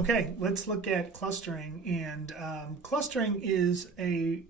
Okay, let's look at clustering. And clustering is a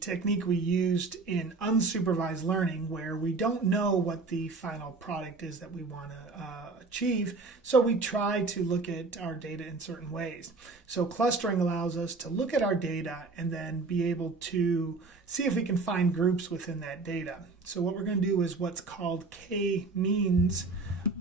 technique we used in unsupervised learning where we don't know what the final product is that we want to achieve. So we try to look at our data in certain ways. So clustering allows us to look at our data and then be able to see if we can find groups within that data. So what we're going to do is what's called K-means.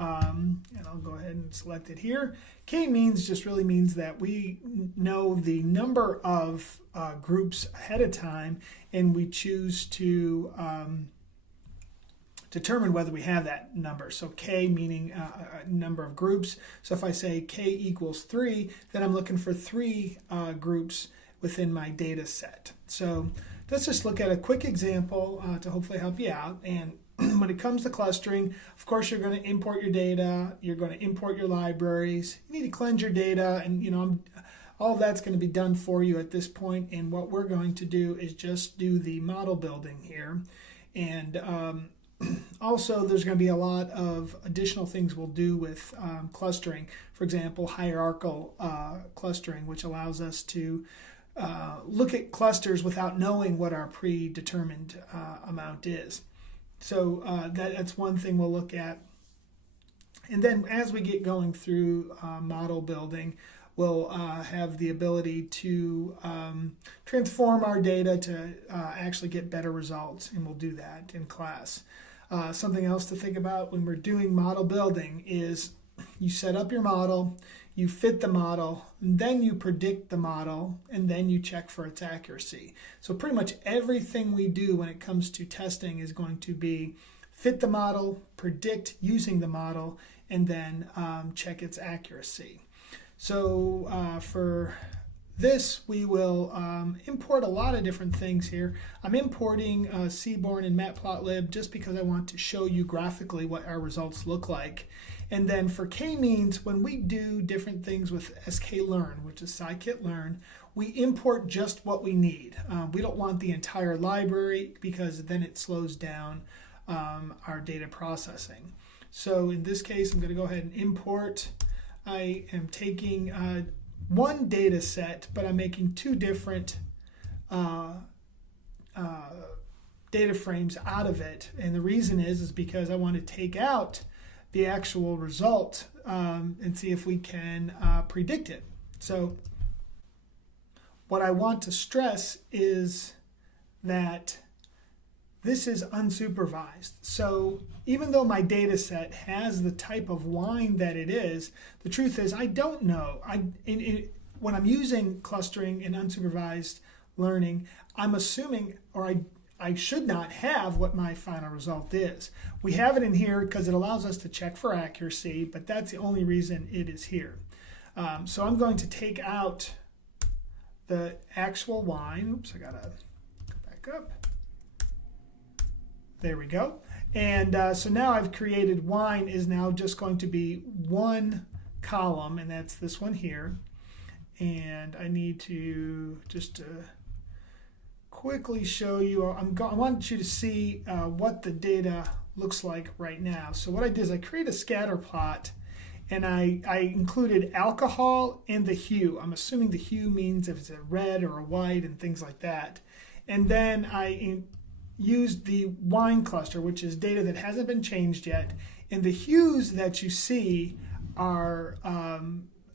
And I'll go ahead and select it here. K-means just really means that we know the number of groups ahead of time, and we choose to determine whether we have that number. So K meaning a number of groups. So if I say K equals 3, then I'm looking for 3 groups within my data set. So let's just look at a quick example to hopefully help you out. And when it comes to clustering, of course, you're going to import your data. You're going to import your libraries. You need to cleanse your data, and all of that's going to be done for you at this point. And what we're going to do is just do the model building here. And also, there's going to be a lot of additional things we'll do with clustering. For example, hierarchical clustering, which allows us to look at clusters without knowing what our predetermined amount is. So that's one thing we'll look at. And then as we get going through model building, we'll have the ability to transform our data to actually get better results, and we'll do that in class. Something else to think about when we're doing model building is you set up your model, you fit the model, and then you predict the model, and then you check for its accuracy. So pretty much everything we do when it comes to testing is going to be fit the model, predict using the model, and then check its accuracy. So for this, we will import a lot of different things here. I'm importing Seaborn and Matplotlib just because I want to show you graphically what our results look like. And then for K-means, when we do different things with sklearn, which is scikit-learn, we import just what we need. We don't want the entire library because then it slows down our data processing. So in this case, I'm going to go ahead and import. I am taking one data set, but I'm making 2 different data frames out of it. And the reason is because I want to take out the actual result and see if we can predict it. So what I want to stress is that this is unsupervised. So even though my data set has the type of wine that it is, the truth is I don't know. When I'm using clustering and unsupervised learning, I'm assuming, or I should not have what my final result is. We have it in here because it allows us to check for accuracy, but that's the only reason it is here. So I'm going to take out the actual wine. Oops, I gotta go back up. There we go. And so now I've created wine is now just going to be one column, and that's this one here. And I need to just quickly show you, I want you to see what the data looks like right now. So what I did is I created a scatter plot, and I included alcohol and the hue. I'm assuming the hue means if it's a red or a white and things like that. And then I used the wine cluster, which is data that hasn't been changed yet. And the hues that you see are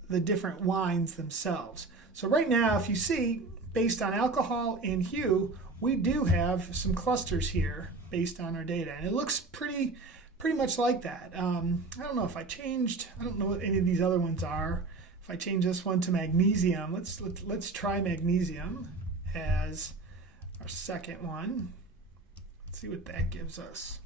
the different wines themselves. So right now, if you see, based on alcohol and hue, we do have some clusters here based on our data. And it looks pretty much like that. I don't know if I don't know what any of these other ones are. If I change this one to magnesium, let's try magnesium as our second one. Let's see what that gives us.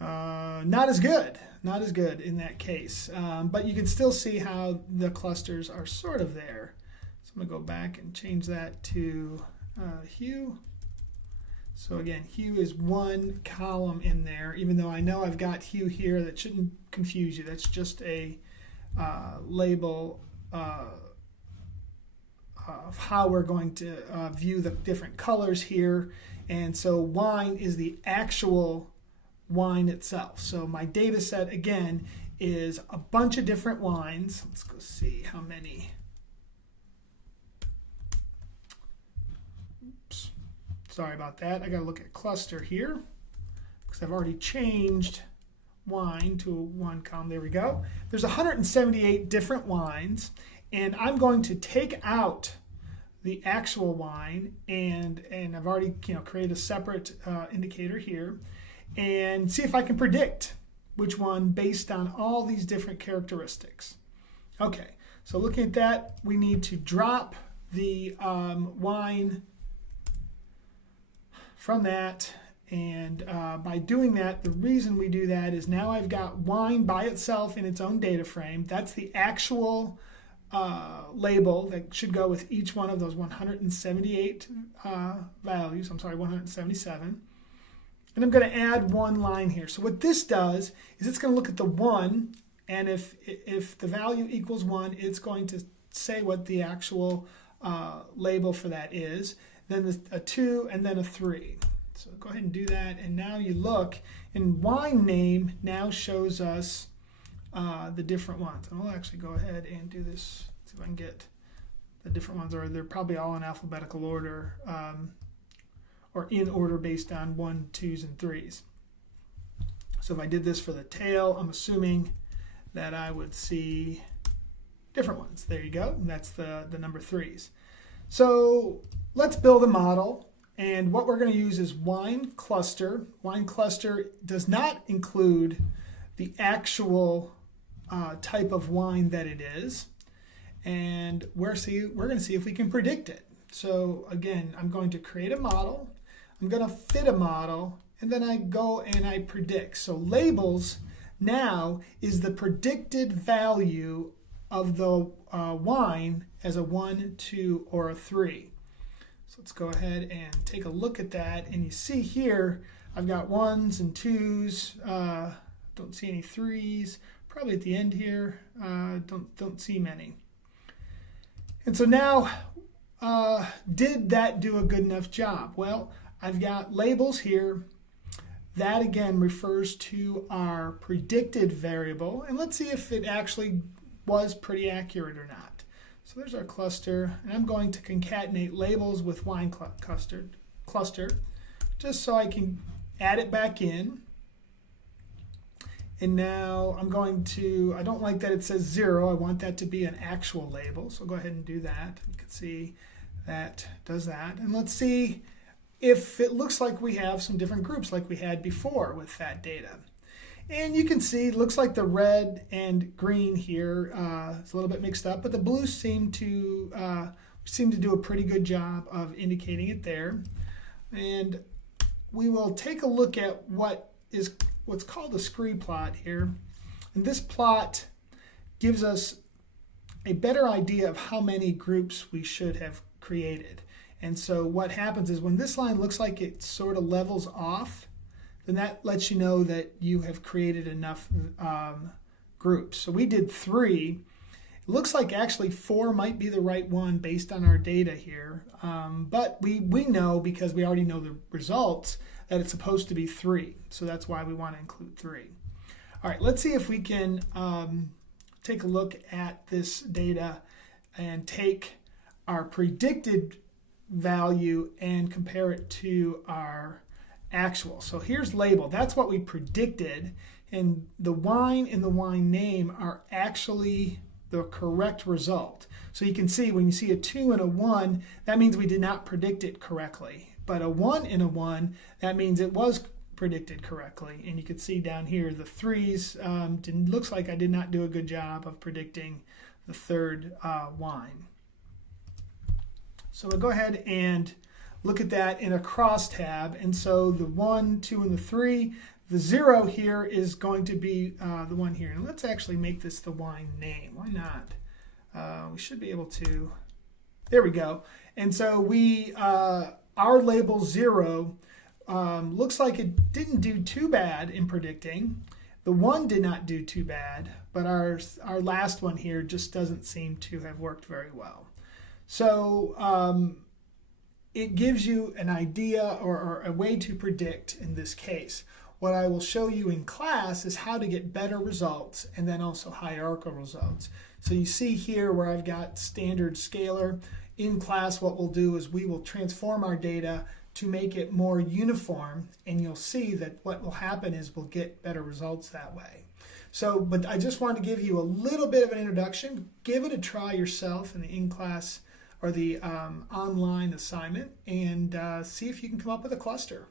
Not as good in that case, but you can still see how the clusters are sort of there. So I'm going to go back and change that to hue. So again, hue is one column in there, even though I know I've got hue here. That shouldn't confuse you. That's just a label of how we're going to view the different colors here. And so wine is the actual wine itself. So my data set, again, is a bunch of different wines. Let's go see how many. Oops. Sorry about that. I got to look at cluster here because I've already changed wine to one column. There we go. There's 178 different wines, and I'm going to take out the actual wine, and I've already created a separate indicator here, and see if I can predict which one based on all these different characteristics. Okay, so looking at that, we need to drop the wine from that, and by doing that, the reason we do that is now I've got wine by itself in its own data frame. That's the actual label that should go with each one of those 178 values. I'm sorry, 177. And I'm going to add one line here. So what this does is it's going to look at the 1, and if the value equals 1, it's going to say what the actual label for that is, then a 2, and then a 3. So go ahead and do that, and now you look, and wine name now shows us the different ones. And I'll actually go ahead and do this, see if I can get the different ones, or they're probably all in alphabetical order, or in order based on 1, 2s, and 3s. So if I did this for the tail, I'm assuming that I would see different ones. There you go. That's the number 3s. So let's build a model. And what we're going to use is wine cluster. Wine cluster does not include the actual type of wine that it is. And we're going to see if we can predict it. So again, I'm going to create a model. I'm going to fit a model, and then I go and I predict. So labels now is the predicted value of the wine as a 1, 2, or a 3. So let's go ahead and take a look at that. And you see here, I've got 1s and 2s. Don't see any 3s. Probably at the end here, don't see many. And so now, did that do a good enough job? Well, I've got labels here. That again refers to our predicted variable. And let's see if it actually was pretty accurate or not. So there's our cluster. And I'm going to concatenate labels with wine cluster just so I can add it back in. And now I'm going to, I don't like that it says 0. I want that to be an actual label. So go ahead and do that. You can see that does that. And let's see if it looks like we have some different groups like we had before with that data. And you can see, it looks like the red and green here is a little bit mixed up, but the blues seem to do a pretty good job of indicating it there. And we will take a look at what's called a scree plot here. And this plot gives us a better idea of how many groups we should have created. And so what happens is when this line looks like it sort of levels off, then that lets you know that you have created enough groups. So we did 3. It looks like actually 4 might be the right one based on our data here. But we know, because we already know the results, that it's supposed to be 3. So that's why we want to include 3. All right, let's see if we can take a look at this data and take our predicted value and compare it to our actual. So here's label. That's what we predicted. And the wine and the wine name are actually the correct result. So you can see when you see a 2 and a 1, that means we did not predict it correctly. But a 1 and a 1, that means it was predicted correctly. And you can see down here the 3s, looks like I did not do a good job of predicting the third wine. So we'll go ahead and look at that in a crosstab. And so the 1, 2, and the 3, the 0 here is going to be the one here. And let's actually make this the wine name. Why not? We should be able to. There we go. And so our label 0 looks like it didn't do too bad in predicting. The 1 did not do too bad, but our last one here just doesn't seem to have worked very well. So it gives you an idea or a way to predict in this case. What I will show you in class is how to get better results and then also hierarchical results. So you see here where I've got standard scalar. In class, what we'll do is we will transform our data to make it more uniform, and you'll see that what will happen is we'll get better results that way. So, but I just want to give you a little bit of an introduction. Give it a try yourself in the in-class or the online assignment and see if you can come up with a cluster.